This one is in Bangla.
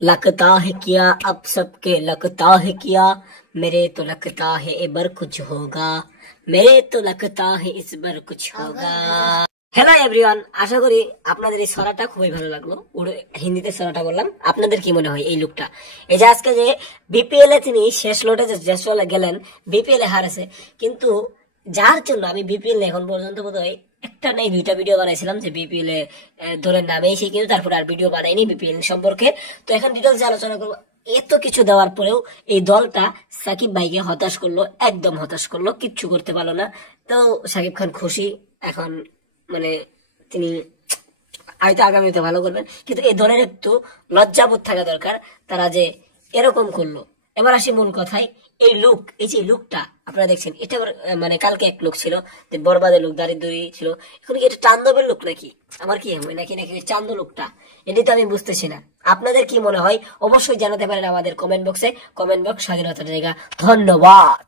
लगता है किया अब सबके लगता है किया मेरे तो लगता है इस बार कुछ होगा मेरे तो लगता है इस बार कुछ होगा। হ্যালো এভরিওয়ান, আশা করি আপনাদের এই ছড়াটা খুবই ভালো লাগলো। হিন্দিতে ছড়াটা বললাম, আপনাদের কি মনে হয় এই লুকটা? এই যে আজকে যে বিপিএল এ তিনি শেষ লোটে যে চলে গেলেন, বিপিএল এ হারেছে, কিন্তু যার জন্য আমি বিপিএল এখন পর্যন্ত বোধহয় একটা নেই দুইটা ভিডিও বানাইছিলাম যে বিপিএল এ দলের নামে এসে, কিন্তু তারপরে আর ভিডিও বানাইনি বিপিএল সম্পর্কে। তো এখন ডিটেলস আলোচনা করবো। এত কিছু দেওয়ার পরেও এই দলটা সাকিব ভাইকে হতাশ করলো, একদম হতাশ করলো, কিচ্ছু করতে পারলো না। তো সাকিব খান খুশি এখন, মানে তিনি হয়তো আগামীতে ভালো করবেন, কিন্তু এই দলের একটু লজ্জাবোধ থাকা দরকার, তারা যে এরকম করলো। এবার আসি মূল কথায়, এই লুক, এই যে লুকটা আপনারা দেখছেন, এটা মানে কালকে এক লুক ছিল যে বরবাদের লুক, দারিদ্রী ছিল, এখন কি এটা চান্দবের লুক নাকি? আমার কি হয় নাকি নাকি চান্দ লুকটা, এটি তো আমি বুঝতেছি না। আপনাদের কি মনে হয় অবশ্যই জানাতে পারেন আমাদের কমেন্ট বক্সে। কমেন্ট বক্স স্বাধীনতার জায়গা। ধন্যবাদ।